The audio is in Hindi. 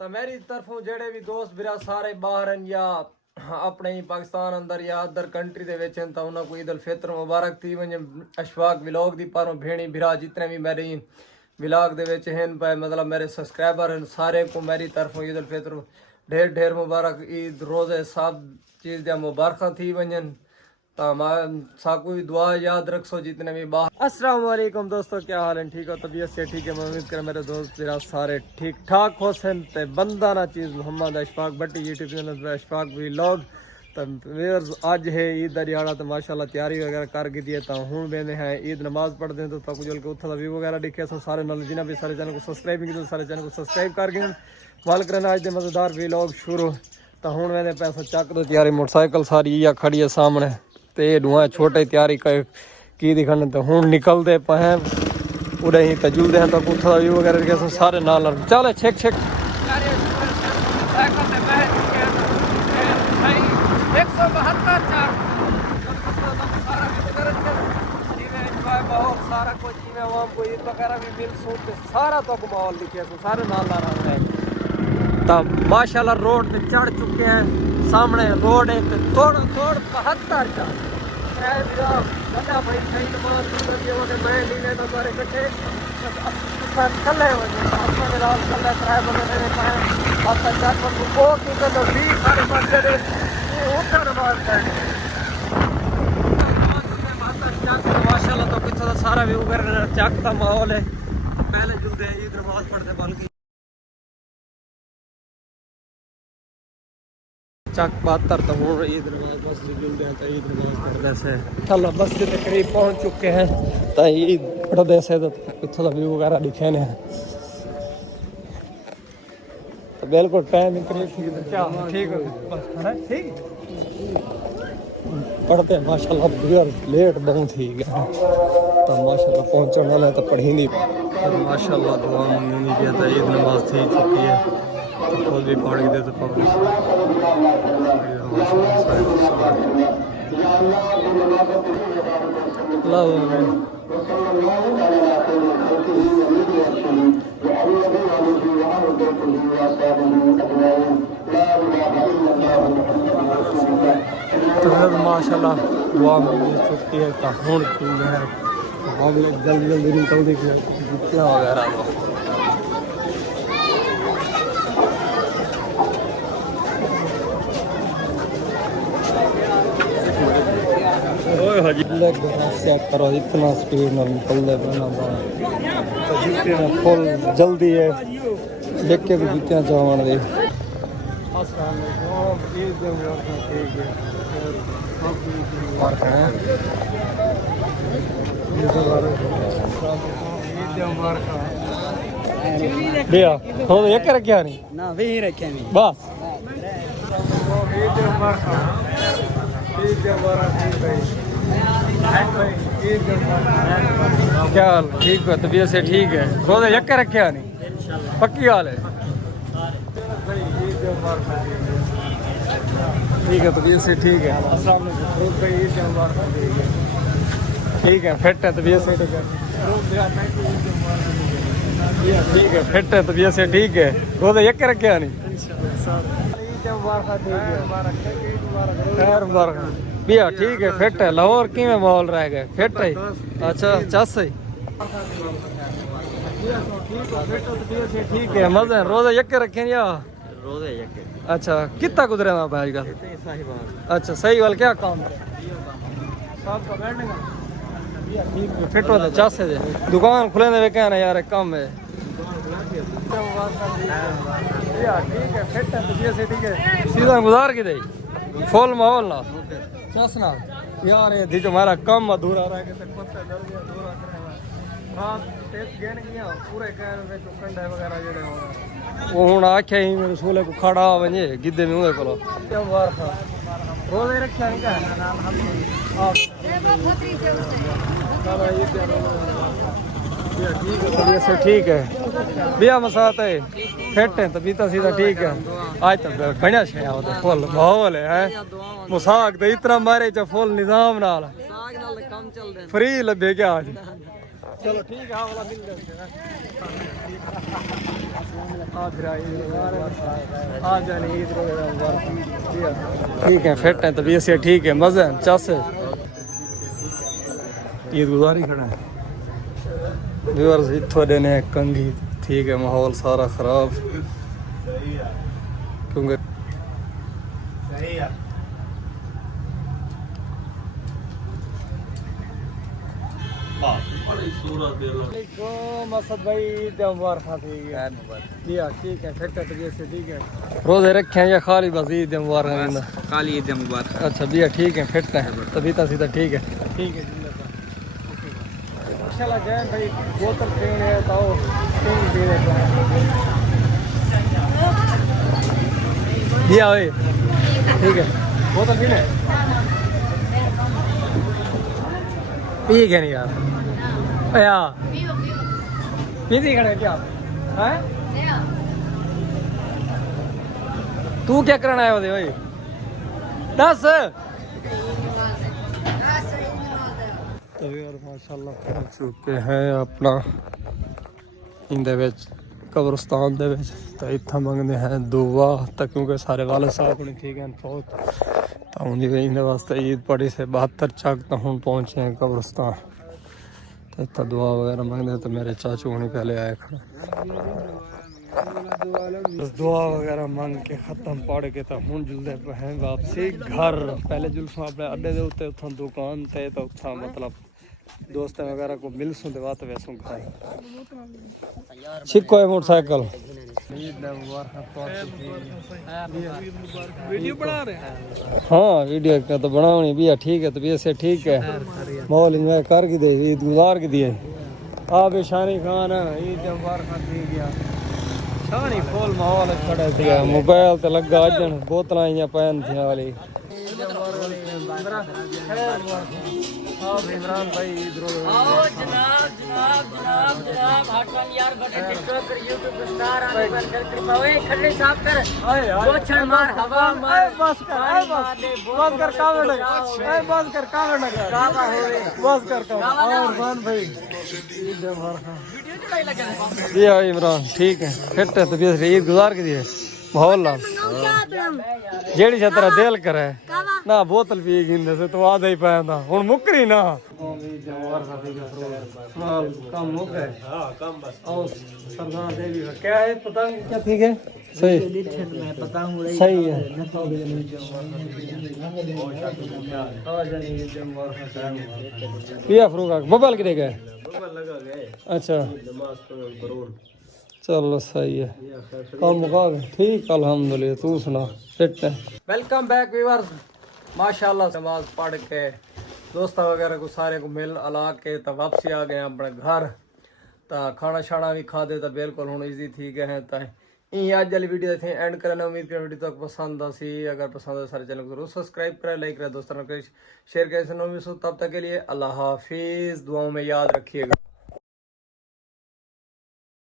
तो मेरी तरफों जेड़े भी दोस्त बिरा सारे बाहर हैं या अपने ही पाकिस्तान अंदर या अदर कंट्री दे विच हैं तो उन्हें को ईद उल फितर मुबारक थी वने अशफाक व्लॉग दी पारों भेणी बिरा जितने भी मेरे व्लॉग दे विच हैं पे मतलब मेरे सब्सक्राइबर हैं सारे को मेरी तरफों ईद उल फितर ढेर ढेर मुबारक ईद रोज़े सब चीज़ दिया मुबारक थी वजन तो साकू दुआ याद रखो जितने भी बाहर। अस्सलाम वालेकुम दोस्तों, क्या हाल है? ठीक हो? तबीयत से ठीक है? मैं उम्मीद कर मेरे दोस्त मेरा सारे ठीक ठाक हो सन ते बंदा ना चीज़ मोहम्मद अशफाक भट्टी यूट्यूब चैनल पर अशफाक व्लॉग। तो व्यूअर्स अज है ईद का दिहाड़ा तो माशाल्लाह तैयारी वगैरह कर दी है। तो हूँ बेने हैं ईद नमाज पढ़ते हैं तो तक जल के उत्था व्यू वगैरह दिखे सो सारे नाल जिन्हें भी सारे चैनल को सब्सक्राइब नहीं किया सारे चैनल को सब्सक्राइब कर गए वाल करना अज के मज़ेदार व्लॉग शुरू। तो हूँ मैंने पैसा चक दो तैयारी मोटरसाइकिल सारी या खड़ी है सामने ते दुआ छोटे तैयारी की दिखन तो हूँ निकलते पे उड़े ही तजुलते हैं तो उत्था व्यू वगैरह दिखे सारे नाल चल छेक छेक सारा कुछ को ईद वगैरह भी मिल सूट सारा तो माहौल दिखे सारे नाल रहा है। तो माशाल्लाह रोड पे चढ़ चुके हैं, सामने रोड है तोड़ तोड़ 72 का माशाल्लाह तो कुछ सारा व्यू चक का माहौल है। पहले जुलते हैं ईद नमाज पढ़ते बल्कि चक 72 तो हूँ ईद नमाज बस जुलते हैं तो ईद नमाज पढ़ते से अल्लाह बस के करीब पहुँच चुके हैं। तो ईद पढ़ते से तो इतना व्यू वगैरह दिखे ने तो बिल्कुल टाइम करीब ठीक है ठीक पढ़ते हैं माशाल्लाह लेट बहुत ही गया तो माशाल्लाह पहुँचने वाला तो पढ़ी नहीं माशाल्लाह दुआ मंगी नहीं किया था ईद नमाज थी चुकी है तो खुद भी पढ़ गए तो पब्लिक तो माशाल्लाह दुआ मिल चुकी है तो हूँ ठीक है जल्दी जल्दी निकल दी जुतियाँ वगैरह चेक करो इतना स्पीड में निकल तो जुतियाँ फुल जल्दी है देख के भी जुतियाँ चावन दे भैया तो एक रखा नहीं ना भी रखे नहीं बस क्या ठीक है? तबीयत से ठीक है? रोज़ एक रखे नहीं पक्की हाल है ठीक है तबीयत से ठीक है ठीक है फिट है तबीयत से ठीक है ठीक है फिट है तबीयत से ठीक है रोज़ एक रखे नहीं भैया ठीक है फिट है लाहौर की में माहौल रह गए फिट है अच्छा चस है ठीक है मजे रोज़ एक रखे या रोज़े एक अच्छा कितना गुजरे ना भाई का अच्छा सही वाल क्या काम फिट होता चस है दुकान खुले दे क्या ना यार काम है ठीक है फिट है तबीयत से ठीक है सीधा गुजार के दे फुल माहौल ना चस ना यार ये थी जो हमारा कम अधूरा रह गया पत्ता जल्दी अधूरा करेगा हां टेस्ट गेन किया पूरे कैन में कंडे वगैरह जेड़े हो वो हुन आखे ही मेरे सोले को खड़ा वने गिद्दे में उदे कोलो क्या बार था रोज़े रखया नहीं का आप चलो ये ठीक है तबीयत से ठीक है बिया मसात है फिट है तबीयत सीधा ठीक है आज तक बढ़िया शे होते फुल माहौल है मुसाक तो इतना मारे च फुल निजाम नाल फ्री लगे क्या आज चलो ठीक है वाला मिल गए ठीक है, फिट है, तबीयत से ठीक है, मजा है, चस ईद गुजारी खड़ा है व्यूअर्स इत्थों देने कंगी। ठीक है, माहौल सारा खराब क्योंकि मसद भाई मुबारक ठीक है, फिट है, तबीयत से ठीक है। रोजे रखे हैं या खाली बस ईद मुबारक? खाली ईद मुबारक। अच्छा भैया ठीक है, फिट है, तबीयत सीधा ठीक है, ठीक है माशाल्लाह। जय भाई बोतल पीने है तो भैया भाई ठीक है, बोतल पीने ठीक है नहीं यार भैया पीती खड़े क्या है? तू क्या करना है भाई दस तभी और माशाल्लाह पहुंच चुके हैं अपना इंदे विच कब्रिस्तान दे विच। तो इत्थां मंगदे हैं दुआ तो क्योंकि सारे वाले साहब नहीं ठीक हैं फौत तो उन्हीं इंदे वास्ते ईद पढ़ी से 72 चक तो हम पहुंचे हैं कब्रिस्तान। तो इतना दुआ वगैरह मंगते तो मेरे चाचू होनी पहले आए खड़े बस दुआ वगैरह मांग के ख़त्म पढ़ के तो हूँ जुलते पे हैं वापसी घर। पहले जुलसूँ अपने अड्डे के उत्ते उतना दुकान थे तो उतना मतलब दोस्त वगैरह को मिलसूँ तो बात वैसूँ घर छिको है मोटरसाइकिल। वीडियो बना रहे हैं? हाँ वीडियो का तो बनानी भी है, ठीक है, तबीयत से ठीक है, माहौल इंजॉय कर के दे, ईद गुजार के दिए। आप शानी खान ईद मुबारक थी गया शानी फुल माहौल खड़ा थी, मोबाइल ते लगा अजन बोतल पैन थी वाली। इमरान भाई आओ जनाब जनाब जनाब जनाब हटन यार बटे टिकटॉकर यूट्यूब स्टार आने पर कृपा ओए खड़े साफ कर गोछन मार हवा मार बस कर कावे लगा बस कर कावे लगा कावा होए बस कर इमरान भाई वीडियो चलाई लगा दिया इमरान ठीक है, फिट है, तबीयत से ईद गुजार के दिए माहौल ला जेड़ी छतरा दिल करे ना बोतल पी गिंदे से तो आधा ही पैंदा हुन मुकरी ना कम मुक गए। हां कम बस और सरदार देवी का क्या है पतंग क्या ठीक है सही मैं पतंग उड़ाई सही है। पिया फ्रूका मोबाइल किधर गए? मोबाइल लगा गए। अच्छा नमाज पढ़ चलो सही है कल मुका ठीक अल्हम्दुलिल्लाह। तू सुना फिट है? वेलकम बैक व्यूअर्स माशाल्लाह नमाज पढ़ के दोस्तों वगैरह को सारे को मिल अला के तो वापसी आ गए अपने घर। तो खाना शाना भी खा दे तो बिल्कुल हूँ ईजी थी गए हैं। तो अज वाली वीडियो थे एंड करना उम्मीद कर वीडियो तक पसंद आसी। अगर पसंद है सारे चैनल को जरूर सब्सक्राइब करें, लाइक करें, दोस्तों को शेयर करें। तब तक के लिए अल्लाह हाफिज़, दुआओं में याद रखिएगा।